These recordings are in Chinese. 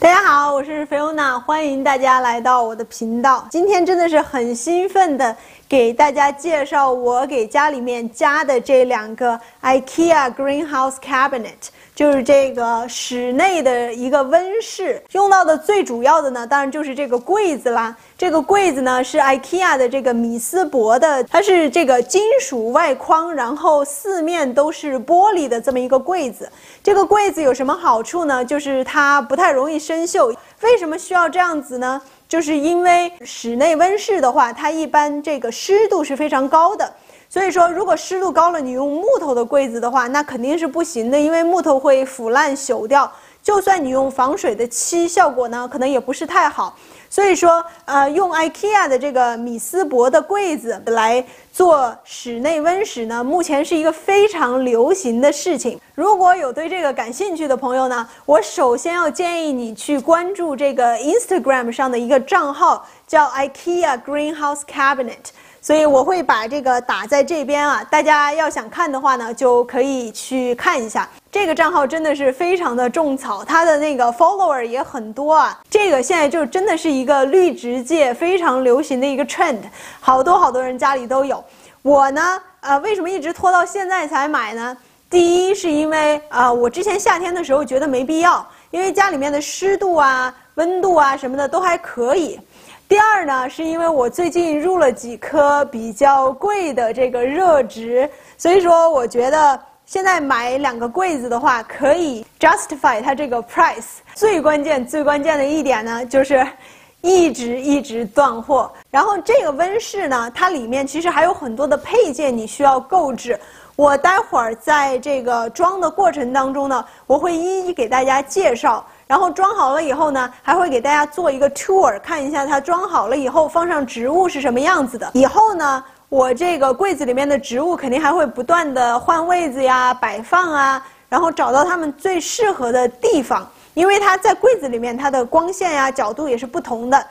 大家好，我是菲欧娜，欢迎大家来到我的频道。今天真的是很兴奋的给大家介绍我给家里面加的这两个 IKEA Greenhouse Cabinet， 就是这个室内的一个温室。用到的最主要的呢，当然就是这个柜子啦。这个柜子呢是 IKEA 的这个米斯伯的，它是这个金属外框，然后四面都是玻璃的这么一个柜子。这个柜子有什么好处呢？就是它不太容易生锈。为什么需要这样子呢？就是因为室内温室的话，它一般这个湿度是非常高的。所以说，如果湿度高了，你用木头的柜子的话，那肯定是不行的，因为木头会腐烂朽掉。就算你用防水的漆，效果呢可能也不是太好。所以说，用 IKEA 的这个米斯伯的柜子来做室内温室呢，目前是一个非常流行的事情。如果有对这个感兴趣的朋友呢，我首先要建议你去关注这个 Instagram 上的一个账号，叫 IKEA Greenhouse Cabinet。所以我会把这个打在这边啊，大家要想看的话呢，就可以去看一下。这个账号真的是非常的种草，它的那个 follower 也很多啊。这个现在就真的是一个绿植界非常流行的一个 trend， 好多人家里都有。我呢，为什么一直拖到现在才买呢？第一是因为我之前夏天的时候觉得没必要，因为家里面的湿度啊、温度啊什么的都还可以。第二呢，是因为我最近入了几颗比较贵的这个热植，所以说我觉得现在买两个柜子的话，可以 justify 它这个 price。最关键的一点呢，就是一直断货。然后这个温室呢，它里面其实还有很多的配件你需要购置。我待会儿在这个装的过程当中呢，我会一一给大家介绍。然后装好了以后呢，还会给大家做一个 tour， 看一下它装好了以后放上植物是什么样子的。以后呢，我这个柜子里面的植物肯定还会不断的换位子呀、摆放啊，然后找到它们最适合的地方。因为它在柜子里面，它的光线呀、角度也是不同的。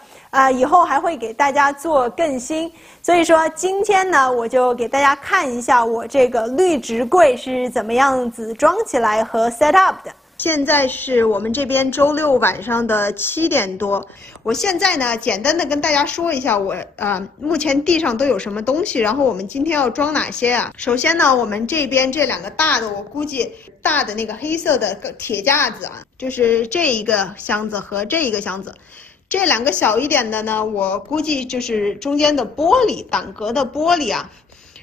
以后还会给大家做更新。所以说今天呢，我就给大家看一下我这个绿植柜是怎么样子装起来和 set up 的。现在是我们这边周六晚上的7点多。我现在呢，简单的跟大家说一下我目前地上都有什么东西，然后我们今天要装哪些啊？首先呢，我们这边这两个大的，我估计大的那个黑色的铁架子啊，就是这一个箱子和这一个箱子。这两个小一点的呢，我估计就是中间的玻璃挡格的玻璃啊。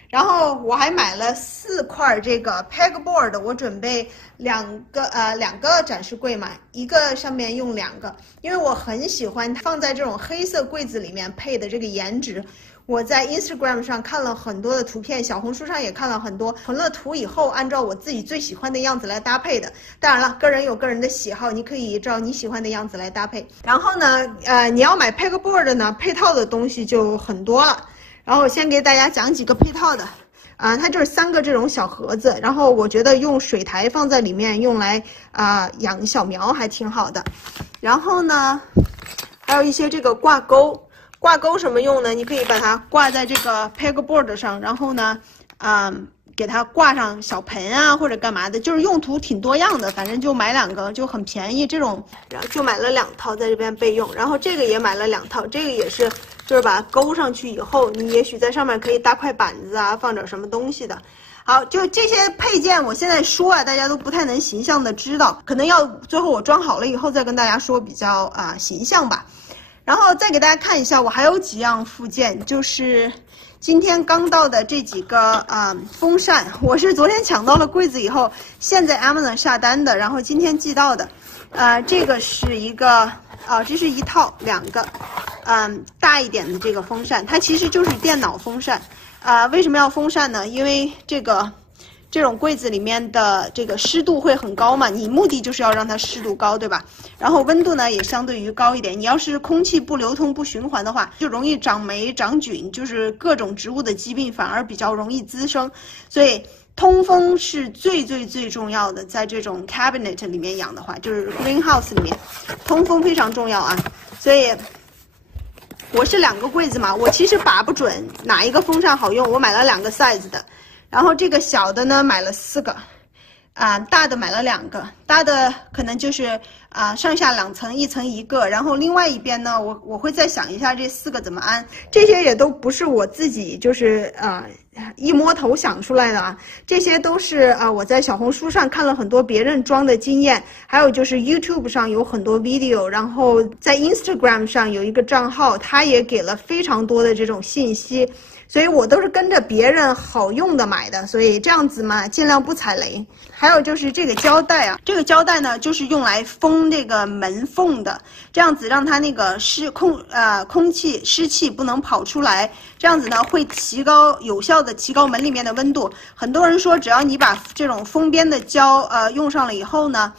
然后我还买了4块这个 pegboard， 我准备两个展示柜嘛，一个上面用2个，因为我很喜欢放在这种黑色柜子里面配的这个颜值。我在 Instagram 上看了很多的图片，小红书上也看了很多，存了图以后按照我自己最喜欢的样子来搭配的。当然了，个人有个人的喜好，你可以照你喜欢的样子来搭配。然后呢，你要买 pegboard 呢，配套的东西就很多了。然后我先给大家讲几个配套的，它就是3个这种小盒子，然后我觉得用水苔放在里面用来养小苗还挺好的。然后呢，还有一些这个挂钩。挂钩什么用呢？你可以把它挂在这个 pegboard 上，然后呢，给它挂上小盆啊或者干嘛的，就是用途挺多样的。反正就买2个就很便宜，这种然后就买了2套在这边备用。然后这个也买了2套，这个也是就是把它勾上去以后，你也许在上面可以搭块板子啊，放点什么东西的。好，就这些配件，我现在说啊，大家都不太能形象的知道，可能要最后我装好了以后再跟大家说比较形象吧。然后再给大家看一下，我还有几样附件，就是今天刚到的这几个风扇，我是昨天抢到了柜子以后，现在 Amazon 下单的，然后今天寄到的。这个是一个这是一套2个，大一点的这个风扇，它其实就是电脑风扇。为什么要风扇呢？因为这种柜子里面的这个湿度会很高嘛，你目的就是要让它湿度高，对吧？然后温度呢也相对于高一点。你要是空气不流通不循环的话，就容易长霉长菌，就是各种植物的疾病反而比较容易滋生。所以通风是最重要的，在这种 cabinet 里面养的话，就是 greenhouse 里面通风非常重要啊。所以我是2个柜子嘛，我其实把不准哪一个风扇好用，我买了2个 size 的。然后这个小的呢买了4个，大的买了2个，大的可能就是上下2层，1层1个，然后另外一边呢，我会再想一下这4个怎么安。这些也都不是我自己就是一摸头想出来的啊，这些都是我在小红书上看了很多别人装的经验，还有就是 YouTube 上有很多 video， 然后在 Instagram 上有一个账号，他也给了非常多的这种信息。所以我都是跟着别人好用的买的，所以这样子嘛，尽量不踩雷。还有就是这个胶带啊，这个胶带呢，就是用来封这个门缝的，这样子让它那个空气湿气不能跑出来，这样子呢会有效的提高门里面的温度。很多人说，只要你把这种封边的胶用上了以后呢，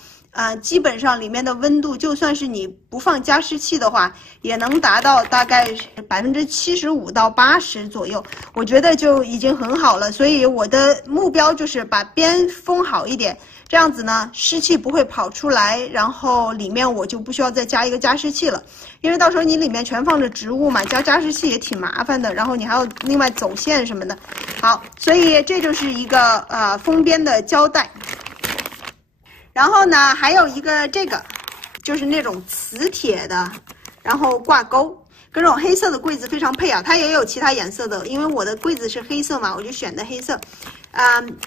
基本上里面的温度，就算是你不放加湿器的话，也能达到大概75%到80%左右，我觉得就已经很好了。所以我的目标就是把边封好一点，这样子呢，湿气不会跑出来，然后里面我就不需要再加一个加湿器了，因为到时候你里面全放着植物嘛，加湿器也挺麻烦的，然后你还要另外走线什么的。好，所以这就是一个封边的胶带。然后呢，还有一个这个，就是那种磁铁的，然后挂钩，跟这种黑色的柜子非常配啊。它也有其他颜色的，因为我的柜子是黑色嘛，我就选的黑色。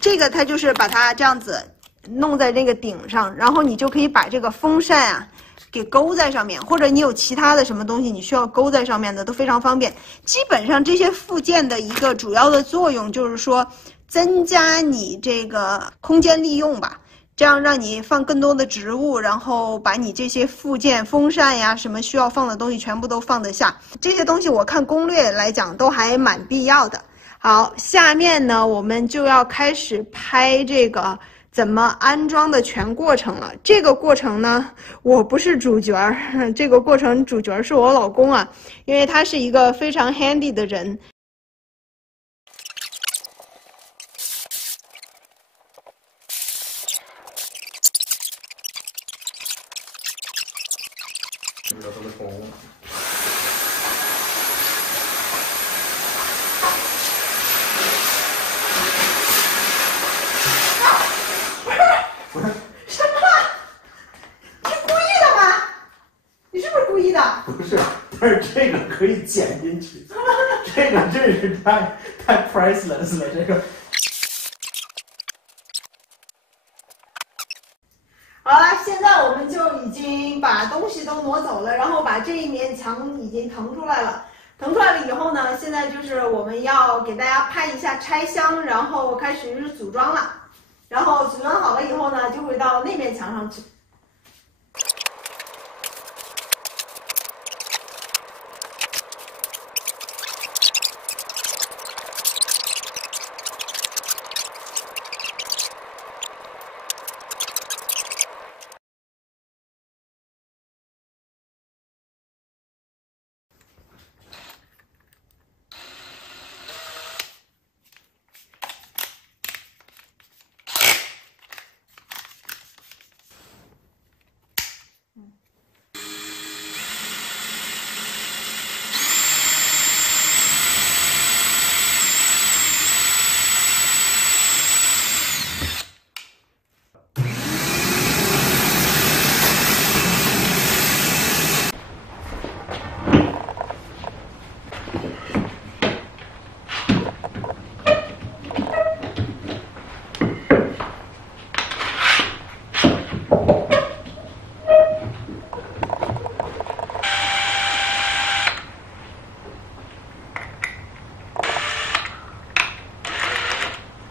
这个它就是把它这样子弄在这个顶上，然后你就可以把这个风扇啊给勾在上面，或者你有其他的什么东西你需要勾在上面的都非常方便。基本上这些附件的一个主要的作用就是说，增加你这个空间利用吧。这样让你放更多的植物，然后把你这些附件、风扇呀什么需要放的东西全部都放得下。这些东西我看攻略来讲都还蛮必要的。好，下面呢我们就要开始拍这个怎么安装的全过程了。这个过程呢，我不是主角儿，这个过程主角是我老公啊，因为他是一个非常 handy 的人。不是，但是这个可以剪进去，这个真是太 priceless 了，这个。好了，现在我们就已经把东西都挪走了，然后把这一面墙已经腾出来了。腾出来了以后呢，现在就是我们要给大家拍一下拆箱，然后开始组装了。然后组装好了以后呢，就会到那面墙上去。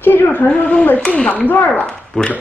这就是传说中的进港钻儿吧？不是。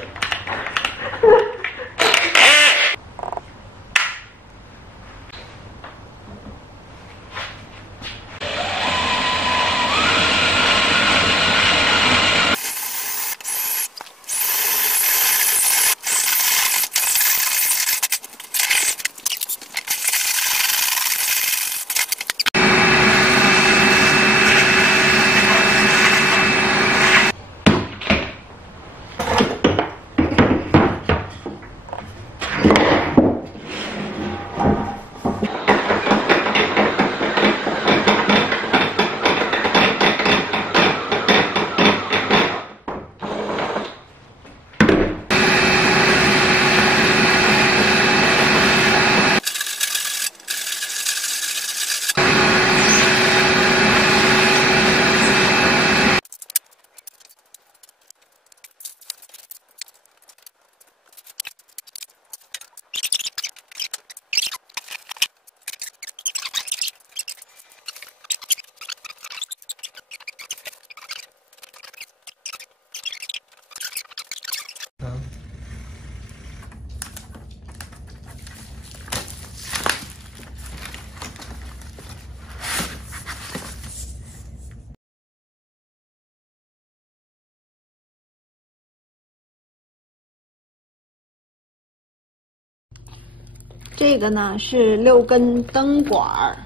这个呢是6根灯管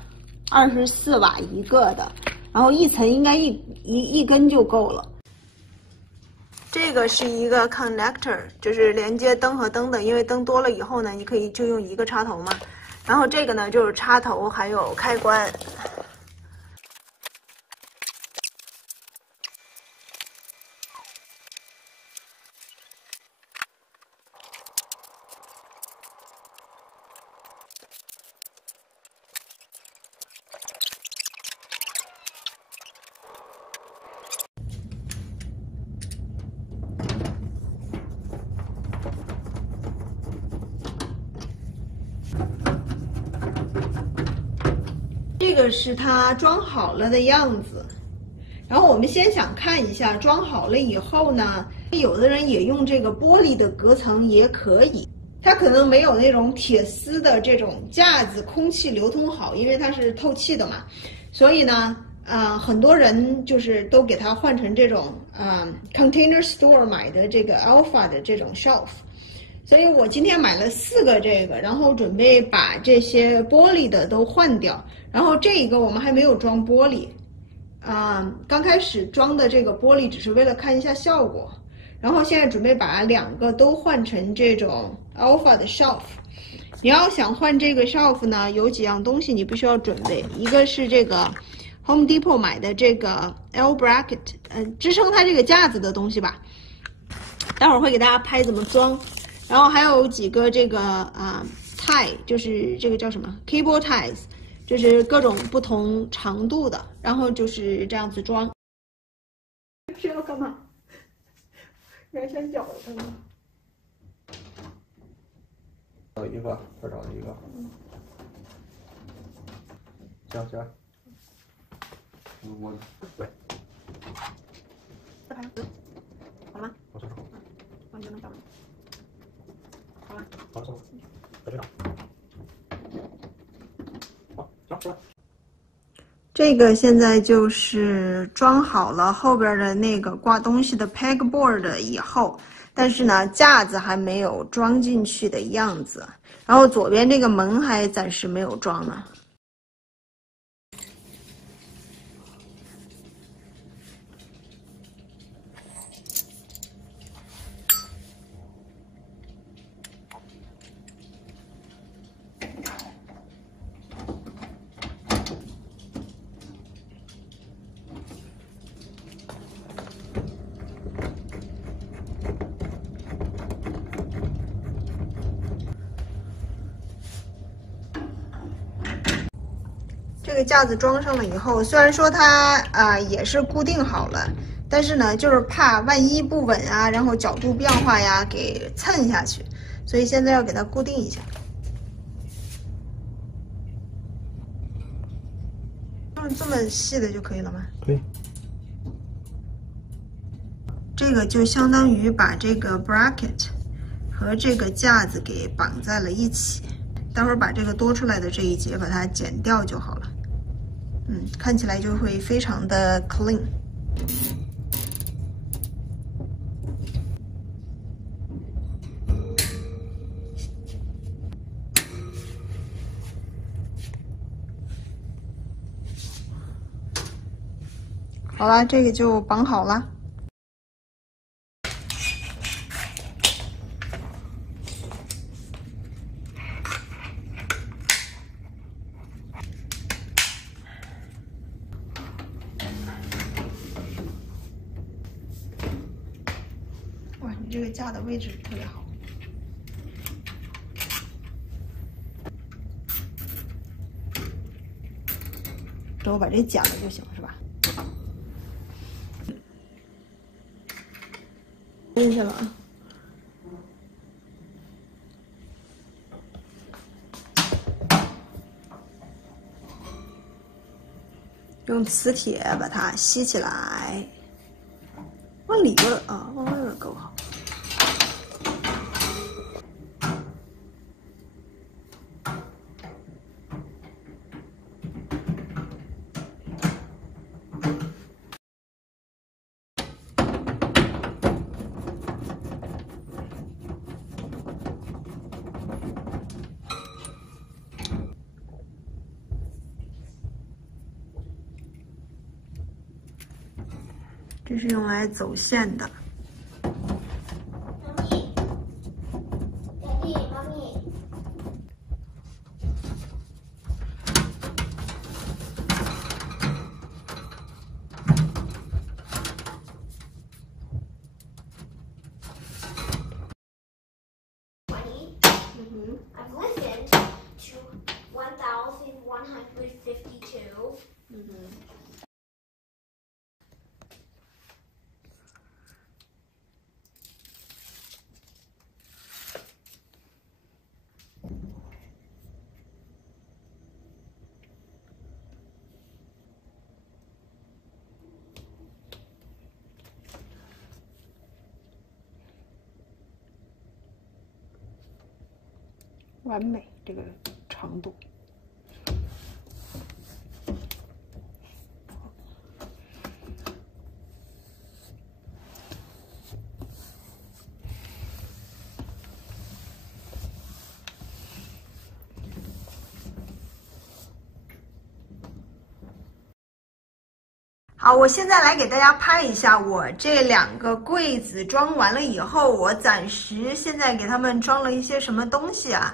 ，24瓦一个的，然后一层应该一根就够了。这个是一个 connector， 就是连接灯和灯的，因为灯多了以后呢，你可以就用一个插头嘛。然后这个呢就是插头还有开关。这个是它装好了的样子，然后我们先想看一下装好了以后呢，有的人也用这个玻璃的隔层也可以，它可能没有那种铁丝的这种架子空气流通好，因为它是透气的嘛，所以呢，很多人就是都给它换成这种Container Store 买的这个 Alpha 的这种 shelf。所以我今天买了4个这个，然后准备把这些玻璃的都换掉。然后这一个我们还没有装玻璃，刚开始装的这个玻璃只是为了看一下效果。然后现在准备把2个都换成这种 Alpha 的 shelf。你要想换这个 shelf 呢，有几样东西你必须要准备，一个是这个 Home Depot 买的这个 L bracket， 支撑它这个架子的东西吧。待会儿会给大家拍怎么装。然后还有几个这个tie， 就是这个叫什么 cable ties， 就是各种不同长度的，然后就是这样子装。这要干嘛？原先脚的吗？找一个，再找一个。行行。我对。再拍。好了吗？我先说。那你就能找了。好了。好了，行了，再这样。好，行，出来。这个现在就是装好了后边的那个挂东西的 pegboard 以后，但是呢架子还没有装进去的样子，然后左边这个门还暂时没有装呢。这个架子装上了以后，虽然说它也是固定好了，但是呢，就是怕万一不稳啊，然后角度变化呀，给蹭下去，所以现在要给它固定一下。用这么细的就可以了吗？可以。这个就相当于把这个 bracket 和这个架子给绑在了一起。待会儿把这个多出来的这一节把它剪掉就好了。看起来就会非常的 clean。好了，这个就绑好了。哇，你这个架的位置特别好。之后把这剪了就行了，是吧？进去了啊。用磁铁把它吸起来，往里边啊，往外边够好。这是用来走线的。I've listened to 1,152. Mm-hmm. 完美，这个长度。好，我现在来给大家拍一下我这2个柜子装完了以后，我暂时现在给他们装了一些什么东西啊？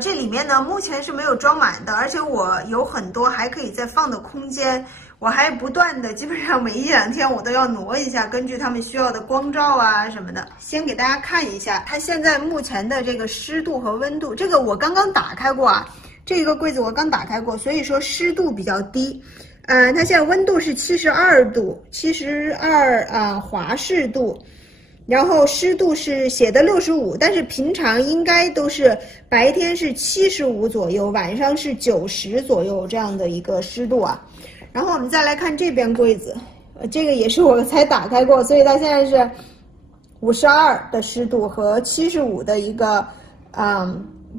这里面呢目前是没有装满的，而且我有很多还可以再放的空间，我还不断的，基本上每1、2天我都要挪一下，根据他们需要的光照啊什么的。先给大家看一下它现在目前的这个湿度和温度，这个我刚刚打开过啊，这个柜子我刚打开过，所以说湿度比较低。它现在温度是72度，72华氏度。然后湿度是写的65，但是平常应该都是白天是75左右，晚上是90左右这样的一个湿度啊。然后我们再来看这边柜子，这个也是我才打开过，所以它现在是52的湿度和75的一个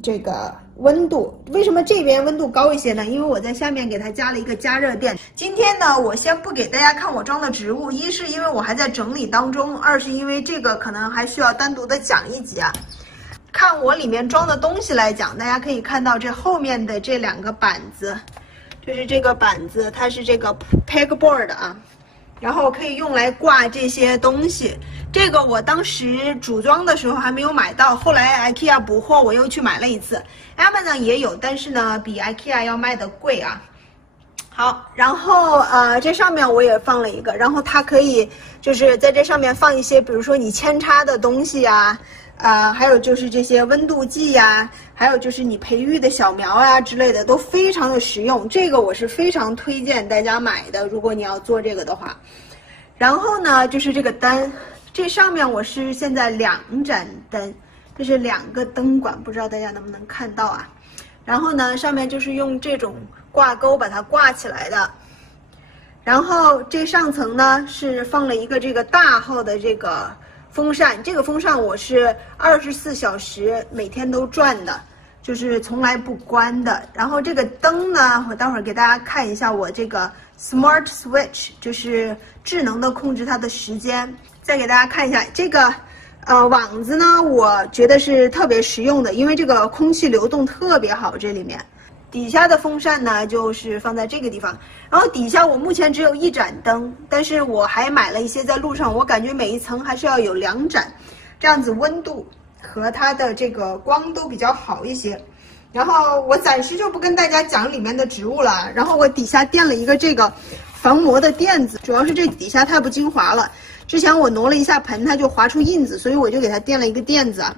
这个温度。为什么这边温度高一些呢？因为我在下面给它加了一个加热垫。今天呢，我先不给大家看我装的植物，一是因为我还在整理当中，二是因为这个可能还需要单独的讲一集啊。看我里面装的东西来讲，大家可以看到这后面的这2个板子，就是这个板子，它是这个 pegboard 啊。然后可以用来挂这些东西，这个我当时组装的时候还没有买到，后来 IKEA 补货我又去买了一次 ，Amazon 也有，但是呢比 IKEA 要卖的贵啊。好，然后这上面我也放了一个，然后它可以就是在这上面放一些，比如说你扦插的东西啊，还有就是这些温度计呀，还有就是你培育的小苗啊之类的，都非常的实用。这个我是非常推荐大家买的，如果你要做这个的话。然后呢，就是这个灯，这上面我是现在2盏灯，这是2个灯管，不知道大家能不能看到啊？然后呢，上面就是用这种挂钩把它挂起来的。然后这上层呢是放了一个这个大号的这个风扇，这个风扇我是24小时每天都转的，就是从来不关的。然后这个灯呢，我待会儿给大家看一下我这个 Smart Switch， 就是智能的控制它的时间。再给大家看一下这个网子呢，我觉得是特别实用的，因为这个空气流动特别好，这里面。底下的风扇呢，就是放在这个地方。然后底下我目前只有1盏灯，但是我还买了一些在路上，我感觉每一层还是要有2盏，这样子温度和它的这个光都比较好一些。然后我暂时就不跟大家讲里面的植物了。然后我底下垫了一个这个防磨的垫子，主要是这底下太不精华了。之前我挪了一下盆，它就划出印子，所以我就给它垫了一个垫子啊。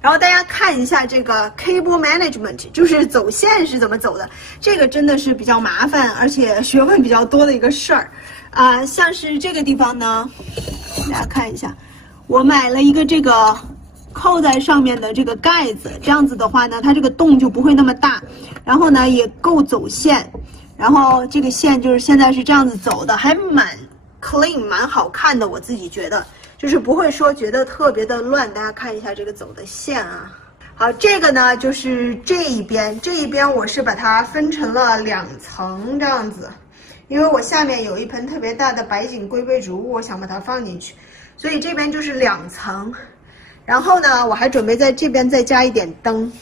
然后大家看一下这个 cable management， 就是走线是怎么走的，这个真的是比较麻烦，而且学问比较多的一个事儿。像是这个地方呢，大家看一下，我买了一个这个扣在上面的这个盖子，这样子的话呢，它这个洞就不会那么大，然后呢也够走线。然后这个线就是现在是这样子走的，还蛮 clean， 蛮好看的，我自己觉得。就是不会说觉得特别的乱，大家看一下这个走的线啊。好，这个呢就是这一边我是把它分成了2层这样子，因为我下面有一盆特别大的白锦龟背植物，我想把它放进去，所以这边就是2层。然后呢，我还准备在这边再加一点灯。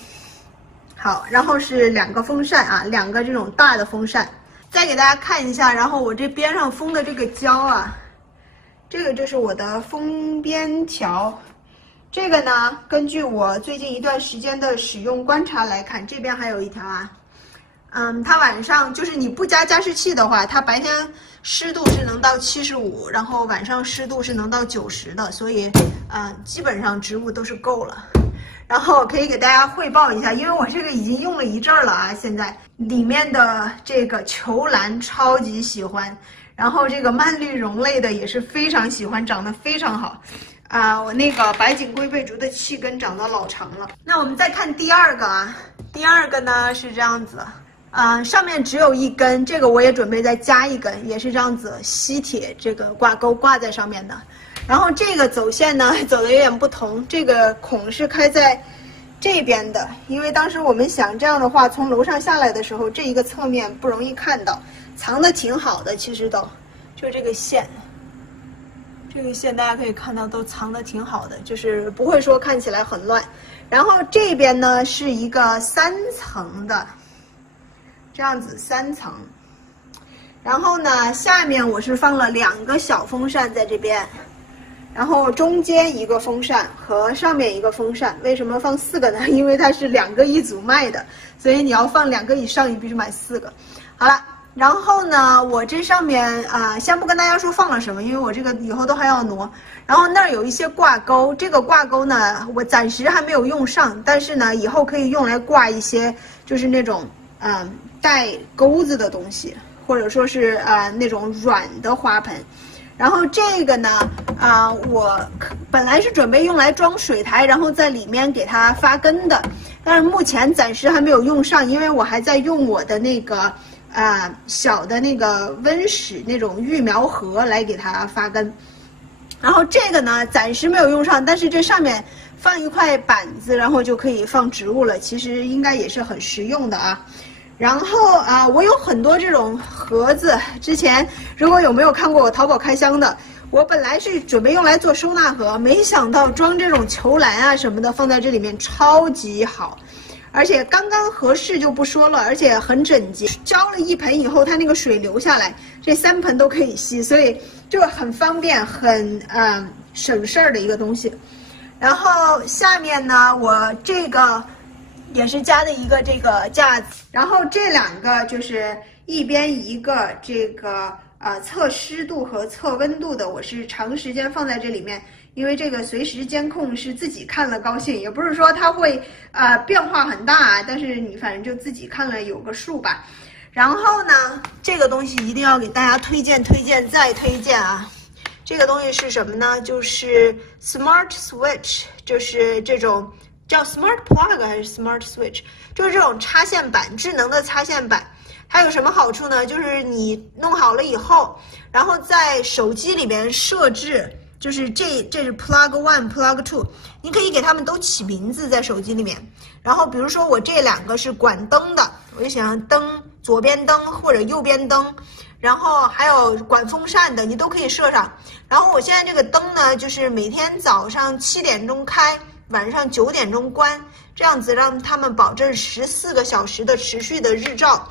好，然后是2个风扇啊，2个这种大的风扇。再给大家看一下，然后我这边上封的这个胶啊。这个就是我的封边条。这个呢，根据我最近一段时间的使用观察来看，这边还有一条啊。它晚上就是你不加加湿器的话，它白天湿度是能到75，然后晚上湿度是能到90的，所以基本上植物都是够了。然后可以给大家汇报一下，因为我这个已经用了一阵儿了啊，现在里面的这个球兰超级喜欢，然后这个蔓绿绒类的也是非常喜欢，长得非常好。我那个白锦龟背竹的气根长得老长了。那我们再看第二个啊，第二个呢是这样子。上面只有一根，这个我也准备再加一根，也是这样子吸铁这个挂钩挂在上面的。然后这个走线呢走的有点不同，这个孔是开在这边的，因为当时我们想这样的话，从楼上下来的时候，这一个侧面不容易看到，藏的挺好的，其实都就这个线。这个线大家可以看到都藏的挺好的，就是不会说看起来很乱。然后这边呢是一个3层的。这样子3层，然后呢，下面我是放了2个小风扇在这边，然后中间一个风扇和上面一个风扇。为什么放4个呢？因为它是2个一组卖的，所以你要放2个以上，你必须买4个。好了，然后呢，我这上面先不跟大家说放了什么，因为我这个以后都还要挪。然后那儿有一些挂钩，这个挂钩呢，我暂时还没有用上，但是呢，以后可以用来挂一些就是那种带钩子的东西，或者说是那种软的花盆。然后这个呢我本来是准备用来装水台，然后在里面给它发根的，但是目前暂时还没有用上，因为我还在用我的那个小的那个温室那种育苗盒来给它发根。然后这个呢暂时没有用上，但是这上面放一块板子，然后就可以放植物了，其实应该也是很实用的啊。然后我有很多这种盒子，之前如果有没有看过我淘宝开箱的，我本来是准备用来做收纳盒，没想到装这种球兰啊什么的放在这里面超级好，而且刚刚合适就不说了，而且很整洁。浇了1盆以后，它那个水流下来，这3盆都可以吸，所以就很方便，很省事儿的一个东西。然后下面呢，我这个也是加的一个这个架子，然后这2个就是一边一个这个测湿度和测温度的，我是长时间放在这里面，因为这个随时监控是自己看了高兴，也不是说它会变化很大，但是你反正就自己看了有个数吧。然后呢，这个东西一定要给大家推荐再推荐啊！这个东西是什么呢？就是 Smart Switch， 就是这种叫 Smart Plug 还是 Smart Switch， 就是这种插线板，智能的插线板。它有什么好处呢？就是你弄好了以后，然后在手机里面设置，就是这是 Plug 1 Plug 2， 你可以给它们都起名字在手机里面。然后比如说我这2个是管灯的，我就想灯左边灯或者右边灯，然后还有管风扇的，你都可以设上。然后我现在这个灯呢，就是每天早上7点钟开，晚上9点钟关，这样子让他们保证14个小时的持续的日照。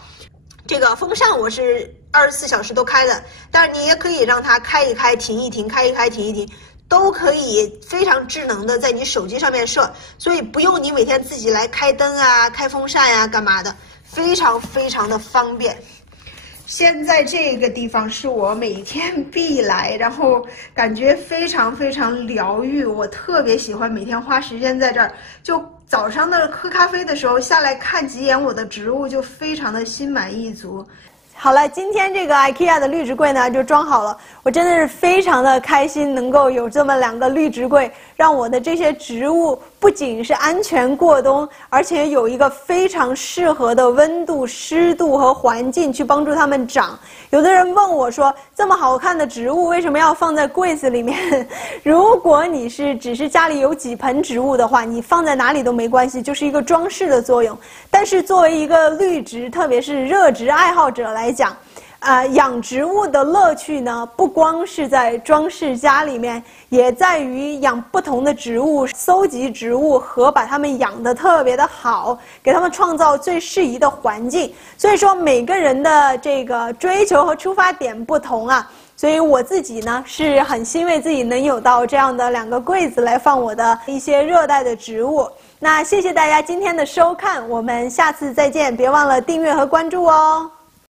这个风扇我是24小时都开的，但是你也可以让它开一开停一停，开一开停一停，都可以非常智能的在你手机上面设，所以不用你每天自己来开灯啊、开风扇呀、干嘛的，非常非常的方便。现在这个地方是我每天必来，然后感觉非常非常疗愈，我特别喜欢每天花时间在这儿，就早上的喝咖啡的时候下来看几眼我的植物，就非常的心满意足。好了，今天这个 IKEA 的绿植柜呢就装好了，我真的是非常的开心，能够有这么2个绿植柜，让我的这些植物不仅是安全过冬，而且有一个非常适合的温度、湿度和环境去帮助它们长。有的人问我说，这么好看的植物为什么要放在柜子里面？如果你只是家里有几盆植物的话，你放在哪里都没关系，就是一个装饰的作用。但是作为一个绿植，特别是热植爱好者来讲，养植物的乐趣呢，不光是在装饰家里面，也在于养不同的植物、搜集植物和把它们养得特别的好，给它们创造最适宜的环境。所以说，每个人的这个追求和出发点不同啊。所以我自己呢是很欣慰自己能有到这样的2个柜子来放我的一些热带的植物。那谢谢大家今天的收看，我们下次再见，别忘了订阅和关注哦。